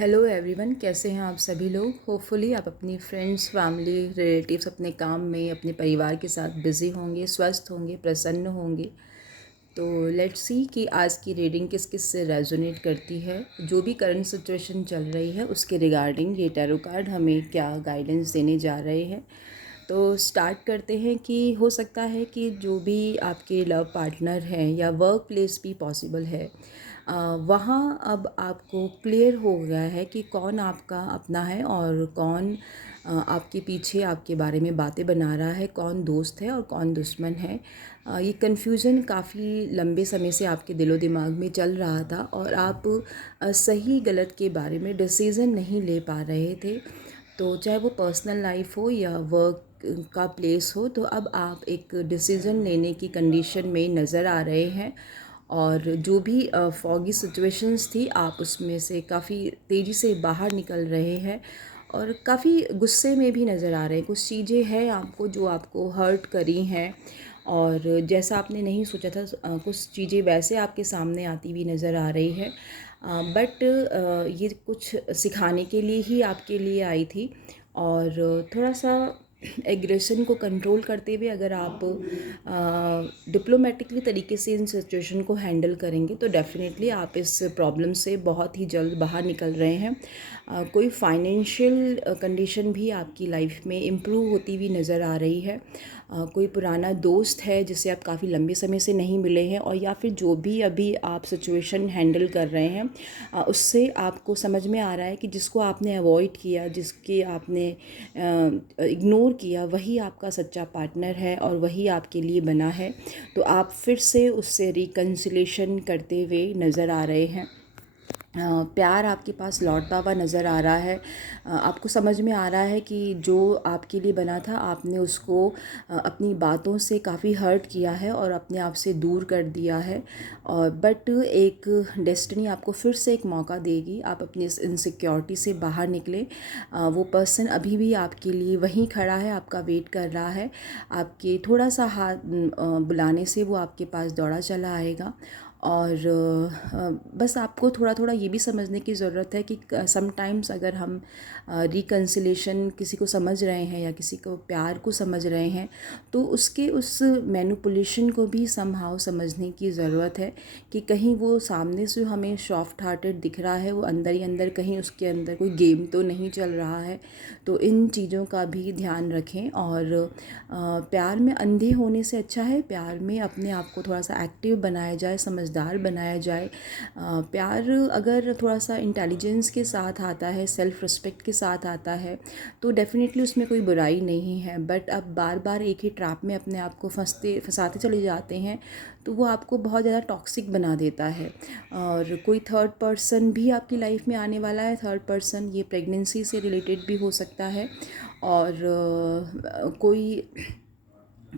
Hello everyone, कैसे हैं आप सभी लोग। होपफुली आप अपनी फ्रेंड्स, फैमिली, रिलेटिव्स, अपने काम में, अपने परिवार के साथ बिज़ी होंगे, स्वस्थ होंगे, प्रसन्न होंगे। तो लेट्स सी कि आज की रीडिंग किस किस से रेजोनेट करती है। जो भी करंट सिचुएशन चल रही है उसके रिगार्डिंग ये टैरो कार्ड हमें क्या गाइडेंस देने जा रहे हैं। तो स्टार्ट करते हैं कि हो सकता है कि जो भी आपके लव पार्टनर हैं या वर्क प्लेस भी पॉसिबल है, वहाँ अब आपको क्लियर हो गया है कि कौन आपका अपना है और कौन आपके पीछे आपके बारे में बातें बना रहा है, कौन दोस्त है और कौन दुश्मन है। ये कन्फ्यूज़न काफ़ी लंबे समय से आपके दिलो दिमाग में चल रहा था और आप सही गलत के बारे में डिसीज़न नहीं ले पा रहे थे। तो चाहे वो पर्सनल लाइफ हो या वर्क का प्लेस हो, तो अब आप एक डिसीज़न लेने की कंडीशन में नज़र आ रहे हैं। और जो भी फॉगी सिचुएशंस थी, आप उसमें से काफ़ी तेज़ी से बाहर निकल रहे हैं और काफ़ी गुस्से में भी नज़र आ रहे हैं। कुछ चीज़ें हैं आपको जो आपको हर्ट करी हैं और जैसा आपने नहीं सोचा था, कुछ चीज़ें वैसे आपके सामने आती हुई नज़र आ रही है। बट ये कुछ सिखाने के लिए ही आपके लिए आई थी। और थोड़ा सा एग्रेशन को कंट्रोल करते हुए अगर आप डिप्लोमेटिकली तरीके से इन सिचुएशन को हैंडल करेंगे तो डेफ़िनेटली आप इस प्रॉब्लम से बहुत ही जल्द बाहर निकल रहे हैं। कोई फाइनेंशियल कंडीशन भी आपकी लाइफ में इम्प्रूव होती हुई नज़र आ रही है। कोई पुराना दोस्त है जिससे आप काफ़ी लंबे समय से नहीं मिले हैं, और या फिर जो भी अभी आप सिचुएशन हैंडल कर रहे हैं, उससे आपको समझ में आ रहा है कि जिसको आपने अवॉइड किया, जिसके आपने इग्नोर किया, वही आपका सच्चा पार्टनर है और वही आपके लिए बना है। तो आप फिर से उससे रिकन्सिलेशन करते हुए नज़र आ रहे हैं। प्यार आपके पास लौटता हुआ नज़र आ रहा है। आपको समझ में आ रहा है कि जो आपके लिए बना था, आपने उसको अपनी बातों से काफ़ी हर्ट किया है और अपने आप से दूर कर दिया है। और बट एक डेस्टिनी आपको फिर से एक मौका देगी, आप अपनी इस इनसिक्योरिटी से बाहर निकले। वो पर्सन अभी भी आपके लिए वहीं खड़ा है, आपका वेट कर रहा है। आपके थोड़ा सा हाथ बुलाने से वो आपके पास दौड़ा चला आएगा। और बस आपको थोड़ा थोड़ा ये भी समझने की ज़रूरत है कि समटाइम्स अगर हम रिकन्सिलेशन किसी को समझ रहे हैं या किसी को प्यार को समझ रहे हैं, तो उसके उस मैनिपुलेशन को भी समहाउ समझने की ज़रूरत है कि कहीं वो सामने से हमें सॉफ्ट हार्टेड दिख रहा है, वो अंदर ही अंदर कहीं उसके अंदर कोई गेम तो नहीं चल रहा है। तो इन चीज़ों का भी ध्यान रखें। और प्यार में अंधे होने से अच्छा है प्यार में अपने आप को थोड़ा सा एक्टिव बनाया जाए, समझदार बनाया जाए। प्यार अगर थोड़ा सा इंटेलिजेंस के साथ आता है, सेल्फ़ रिस्पेक्ट के साथ आता है, तो डेफ़िनेटली उसमें कोई बुराई नहीं है। बट अब बार बार एक ही ट्रैप में अपने आप को फंसाते चले जाते हैं, तो वो आपको बहुत ज़्यादा टॉक्सिक बना देता है। और कोई थर्ड पर्सन भी आपकी लाइफ में आने वाला है। थर्ड पर्सन ये प्रेगनेंसी से रिलेटेड भी हो सकता है। और कोई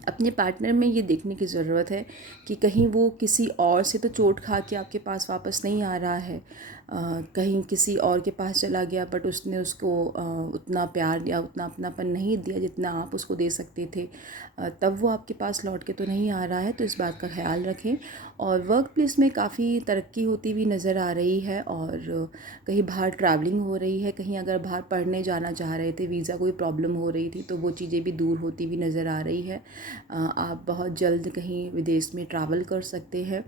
अपने पार्टनर में ये देखने की ज़रूरत है कि कहीं वो किसी और से तो चोट खा के आपके पास वापस नहीं आ रहा है। कहीं किसी और के पास चला गया, बट उसने उसको उतना प्यार या उतना अपनापन नहीं दिया जितना आप उसको दे सकते थे। तब वो आपके पास लौट के तो नहीं आ रहा है, तो इस बात का ख्याल रखें। और वर्क प्लेस में काफ़ी तरक्की होती हुई नज़र आ रही है। और कहीं बाहर ट्रैवलिंग हो रही है, कहीं अगर बाहर पढ़ने जाना चाह रहे थे, वीज़ा कोई प्रॉब्लम हो रही थी, तो वो चीज़ें भी दूर होती हुई नज़र आ रही है। आप बहुत जल्द कहीं विदेश में ट्रैवल कर सकते हैं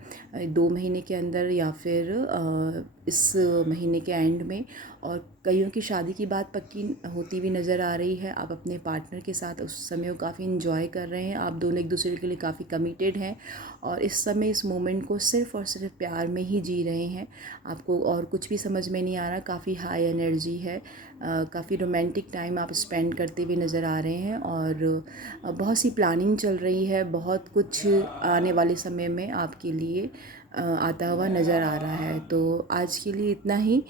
2 महीने के अंदर या फिर इस महीने के एंड में। और कईयों की शादी की बात पक्की होती हुई नज़र आ रही है। आप अपने पार्टनर के साथ उस समय को काफ़ी इंजॉय कर रहे हैं, आप दोनों एक दूसरे के लिए काफ़ी कमिटेड हैं और इस समय इस मोमेंट को सिर्फ़ और सिर्फ प्यार में ही जी रहे हैं। आपको और कुछ भी समझ में नहीं आ रहा, काफ़ी हाई एनर्जी है। काफ़ी रोमांटिक टाइम आप स्पेंड करते हुए नज़र आ रहे हैं और बहुत सी प्लानिंग चल रही है। बहुत कुछ आने वाले समय में आपके लिए आता हुआ नज़र आ रहा है। तो आज के लिए इतना ही।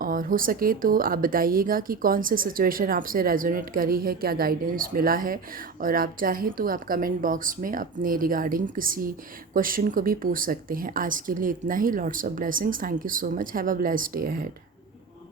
और हो सके तो आप बताइएगा कि कौन से सिचुएशन आपसे रेजोनेट करी है, क्या गाइडेंस मिला है। और आप चाहें तो आप कमेंट बॉक्स में अपने रिगार्डिंग किसी क्वेश्चन को भी पूछ सकते हैं। आज के लिए इतना ही। Lots of blessings. Thank you so much. Have a blessed day ahead.